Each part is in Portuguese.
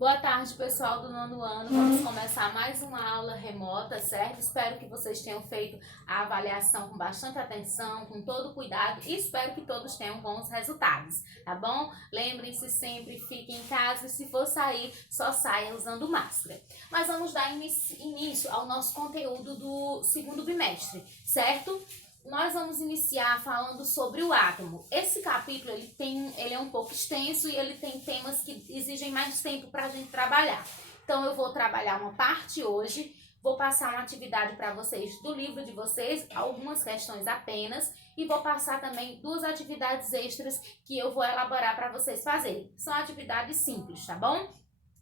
Boa tarde, pessoal do nono ano. Vamos começar mais uma aula remota, certo? Espero que vocês tenham feito a avaliação com bastante atenção, com todo cuidado e espero que todos tenham bons resultados, tá bom? Lembrem-se sempre, fiquem em casa e se for sair, só saia usando máscara. Mas vamos dar início ao nosso conteúdo do segundo bimestre, certo? Nós vamos iniciar falando sobre o átomo. Esse capítulo ele é um pouco extenso e ele tem temas que exigem mais tempo para a gente trabalhar. Então eu vou trabalhar uma parte hoje, vou passar uma atividade para vocês do livro de vocês, algumas questões apenas, e vou passar também duas atividades extras que eu vou elaborar para vocês fazerem. São atividades simples, tá bom?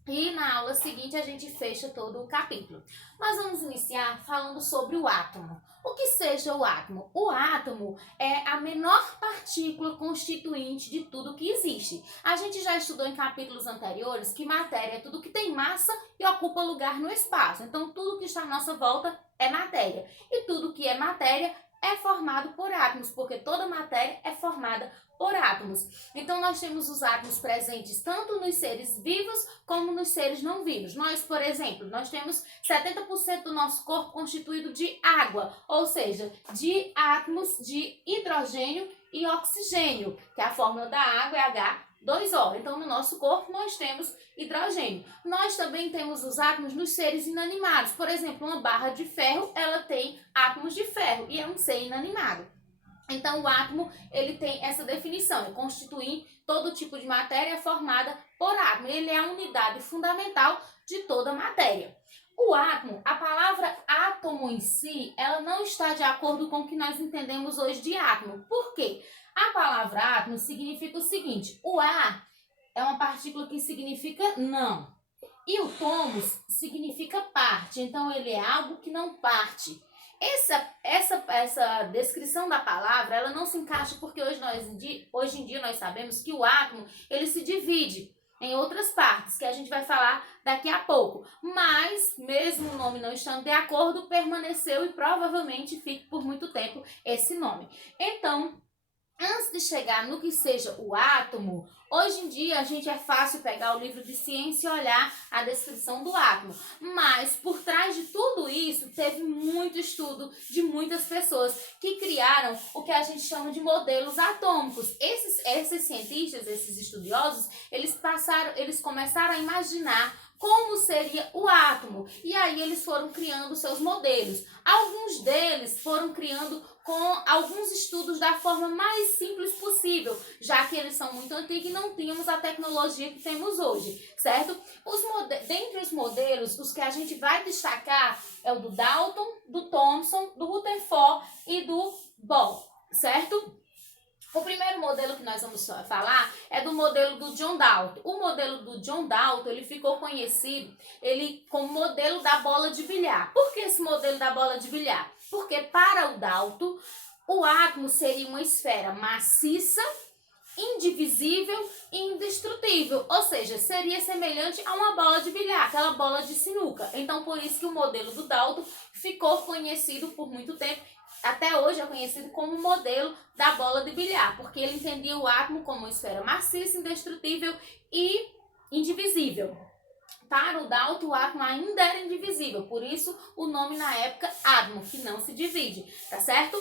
E na aula seguinte a gente fecha todo o capítulo. Nós vamos iniciar falando sobre o átomo. O que seja o átomo? O átomo é a menor partícula constituinte de tudo que existe. A gente já estudou em capítulos anteriores que matéria é tudo que tem massa e ocupa lugar no espaço. Então tudo que está à nossa volta é matéria. E tudo que é matéria é formado por átomos, porque toda matéria é formada por átomos. Então nós temos os átomos presentes tanto nos seres vivos como nos seres não vivos. Nós, por exemplo, nós temos 70% do nosso corpo constituído de água, ou seja, de átomos de hidrogênio e oxigênio, que a fórmula da água é H2O. Então, no nosso corpo, nós temos hidrogênio. Nós também temos os átomos nos seres inanimados. Por exemplo, uma barra de ferro, ela tem átomos de ferro e é um ser inanimado. Então, o átomo, ele tem essa definição, é constituir todo tipo de matéria formada por átomo. Ele é a unidade fundamental de toda a matéria. O átomo, a palavra átomo em si, ela não está de acordo com o que nós entendemos hoje de átomo. Por quê? A palavra átomo significa o seguinte, o A é uma partícula que significa não. E o tomos significa parte, então ele é algo que não parte. Essa descrição da palavra, ela não se encaixa porque hoje em dia nós sabemos que o átomo, ele se divide em outras partes, que a gente vai falar daqui a pouco. Mas, mesmo o nome não estando de acordo, permaneceu e provavelmente fique por muito tempo esse nome. Então, antes de chegar no que seja o átomo, hoje em dia a gente é fácil pegar o livro de ciência e olhar a descrição do átomo. Mas por trás de tudo isso teve muito estudo de muitas pessoas que criaram o que a gente chama de modelos atômicos. Esses cientistas, esses estudiosos, eles começaram a imaginar como seria o átomo. E aí eles foram criando seus modelos. Alguns deles foram criando com alguns estudos da forma mais simples possível, já que eles são muito antigos e não tínhamos a tecnologia que temos hoje, certo? Dentre os modelos, os que a gente vai destacar é o do Dalton, do Thomson, do Rutherford e do Bohr, certo? O primeiro modelo que nós vamos falar é do modelo do John Dalton. O modelo do John Dalton, ele ficou conhecido como modelo da bola de bilhar. Por que esse modelo da bola de bilhar? Porque para o Dalton, o átomo seria uma esfera maciça, indivisível e indestrutível, ou seja, seria semelhante a uma bola de bilhar, aquela bola de sinuca. Então, por isso que o modelo do Dalton ficou conhecido por muito tempo. Até hoje é conhecido como o modelo da bola de bilhar, porque ele entendia o átomo como uma esfera maciça, indestrutível e indivisível. Para o Dalton, o átomo ainda era indivisível, por isso o nome na época átomo, que não se divide, tá certo?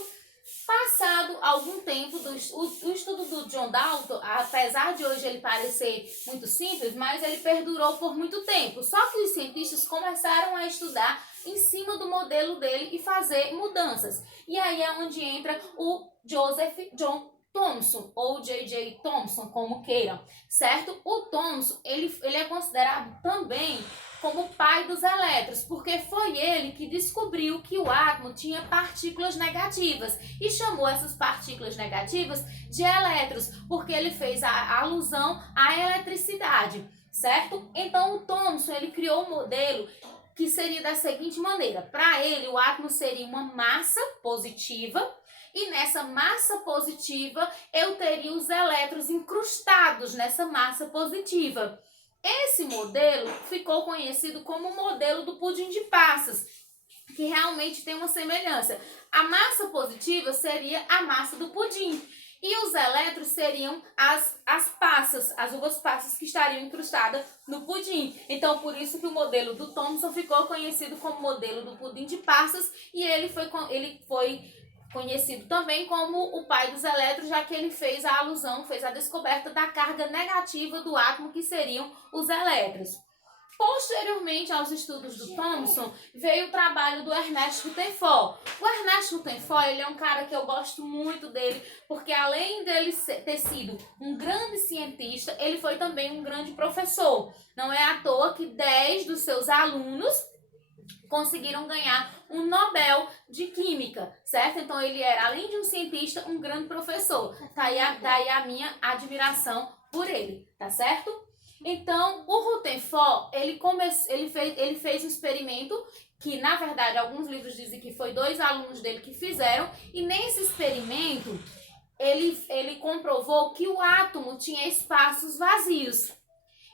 Passado algum tempo, o estudo do John Dalton, apesar de hoje ele parecer muito simples, mas ele perdurou por muito tempo. Só que os cientistas começaram a estudar em cima do modelo dele e fazer mudanças. E aí é onde entra o Joseph John Thomson, ou J.J. Thomson, como queiram, certo? O Thomson, ele é considerado também como o pai dos elétrons, porque foi ele que descobriu que o átomo tinha partículas negativas e chamou essas partículas negativas de elétrons, porque ele fez a alusão à eletricidade, certo? Então o Thomson, ele criou um modelo que seria da seguinte maneira: para ele, o átomo seria uma massa positiva, e nessa massa positiva eu teria os elétrons incrustados nessa massa positiva. Esse modelo ficou conhecido como o modelo do pudim de passas, que realmente tem uma semelhança. A massa positiva seria a massa do pudim e os elétrons seriam as passas. passas que estariam incrustadas no pudim. Então, por isso que o modelo do Thomson ficou conhecido como modelo do pudim de passas, e ele foi conhecido também como o pai dos elétrons, já que ele fez a descoberta da carga negativa do átomo, que seriam os elétrons. Posteriormente aos estudos do Thomson, veio o trabalho do Ernest Rutherford. O Ernest Rutherford, ele é um cara que eu gosto muito dele, porque além dele ter sido um grande cientista, ele foi também um grande professor. Não é à toa que 10 dos seus alunos conseguiram ganhar um Nobel de Química, certo? Então ele era, além de um cientista, um grande professor. Daí a minha admiração por ele, tá certo? Então, o Rutherford, ele fez um experimento que, na verdade, alguns livros dizem que foi 2 alunos dele que fizeram, e nesse experimento, ele comprovou que o átomo tinha espaços vazios.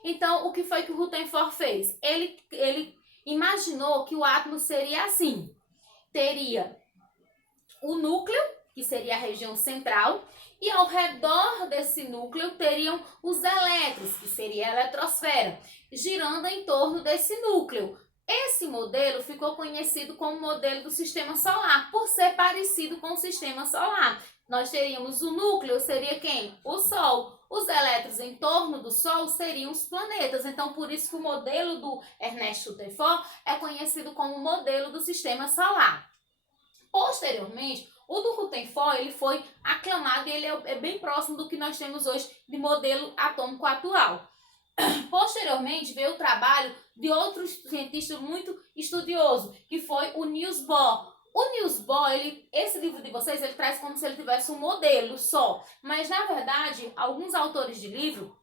Então, o que foi que o Rutherford fez? Ele imaginou que o átomo seria assim: teria o núcleo, que seria a região central, e ao redor desse núcleo teriam os elétrons, que seria a eletrosfera, girando em torno desse núcleo. Esse modelo ficou conhecido como modelo do sistema solar, por ser parecido com o sistema solar. Nós teríamos o núcleo, seria quem? O Sol. Os elétrons em torno do Sol seriam os planetas. Então, por isso que o modelo do Ernest Rutherford é conhecido como modelo do sistema solar. Posteriormente, o do Rutherford, ele foi aclamado, e ele é bem próximo do que nós temos hoje de modelo atômico atual. Posteriormente, veio o trabalho de outro cientista muito estudioso, que foi o Niels Bohr. O Niels Bohr, esse livro de vocês, ele traz como se ele tivesse um modelo só. Mas, na verdade, alguns autores de livro,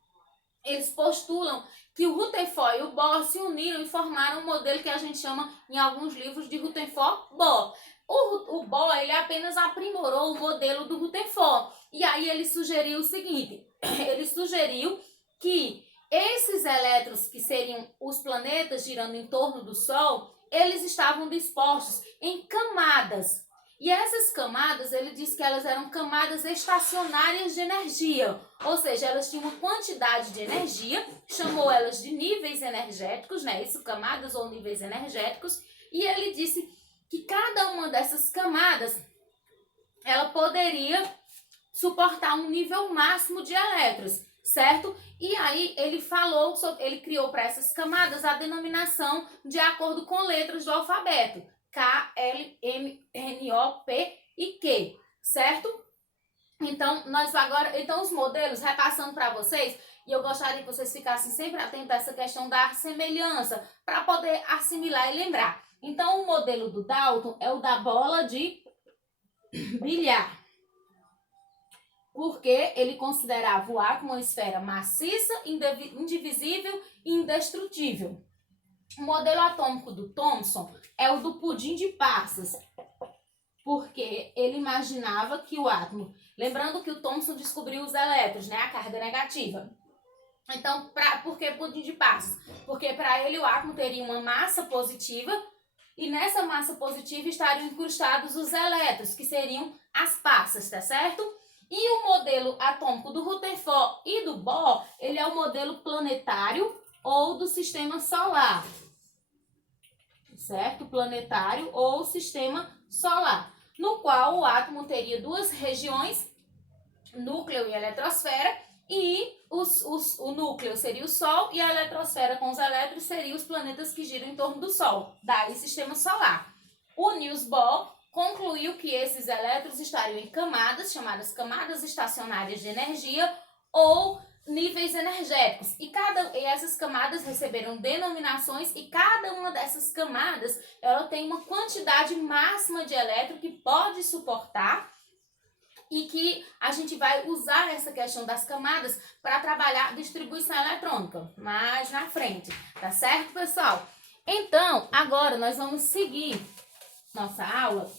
eles postulam que o Rutherford e o Bohr se uniram e formaram um modelo que a gente chama, em alguns livros, de Rutherford-Bohr. O Bohr, ele apenas aprimorou o modelo do Rutherford. E aí ele sugeriu o seguinte: ele sugeriu que esses elétrons, que seriam os planetas girando em torno do Sol, eles estavam dispostos em camadas. E essas camadas, ele disse que elas eram camadas estacionárias de energia. Ou seja, elas tinham uma quantidade de energia, chamou elas de níveis energéticos, né? Isso, camadas ou níveis energéticos. E ele disse que cada uma dessas camadas, ela poderia suportar um nível máximo de elétrons, certo? E aí ele criou para essas camadas a denominação de acordo com letras do alfabeto: K, L, M, N, O, P e Q, certo? Então, os modelos, repassando para vocês, e eu gostaria que vocês ficassem sempre atentos a essa questão da semelhança, para poder assimilar e lembrar. Então, o modelo do Dalton é o da bola de bilhar, porque ele considerava o átomo uma esfera maciça, indivisível e indestrutível. O modelo atômico do Thomson é o do pudim de passas, porque ele imaginava que o átomo... Lembrando que o Thomson descobriu os elétrons, né, a carga negativa. Então, por que pudim de passas? Porque para ele o átomo teria uma massa positiva, e nessa massa positiva estariam incrustados os elétrons, que seriam as passas, tá certo? E o modelo atômico do Rutherford e do Bohr, ele é o modelo planetário ou do sistema solar, certo? Planetário ou sistema solar, no qual o átomo teria 2 regiões, núcleo e eletrosfera, e o núcleo seria o Sol, e a eletrosfera com os elétrons seriam os planetas que giram em torno do Sol, daí sistema solar. O Niels Bohr concluiu que esses elétrons estariam em camadas, chamadas camadas estacionárias de energia ou níveis energéticos. E essas camadas receberam denominações, e cada uma dessas camadas ela tem uma quantidade máxima de elétron que pode suportar, e que a gente vai usar essa questão das camadas para trabalhar distribuição eletrônica mais na frente, tá certo, pessoal? Então, agora nós vamos seguir nossa aula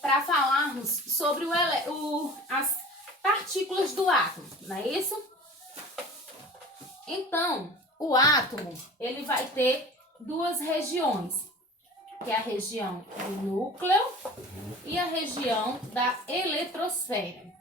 para falarmos sobre as partículas do átomo, não é isso? Então, o átomo, ele vai ter 2 regiões, que é a região do núcleo e a região da eletrosfera.